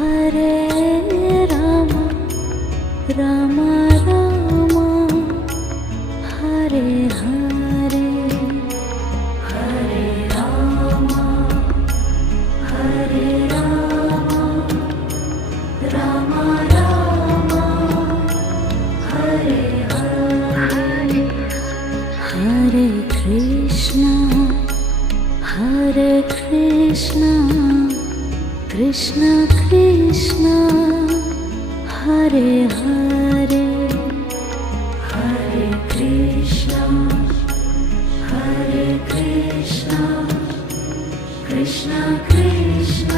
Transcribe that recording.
హరే రామ రామ రామ హరే హరే హరే రామ హరే రామ రామ రామ హరే హరే హరే కృష్ణ కృష్ణ కృష్ణ హరే హరే హరే కృష్ణ కృష్ణ కృష్ణ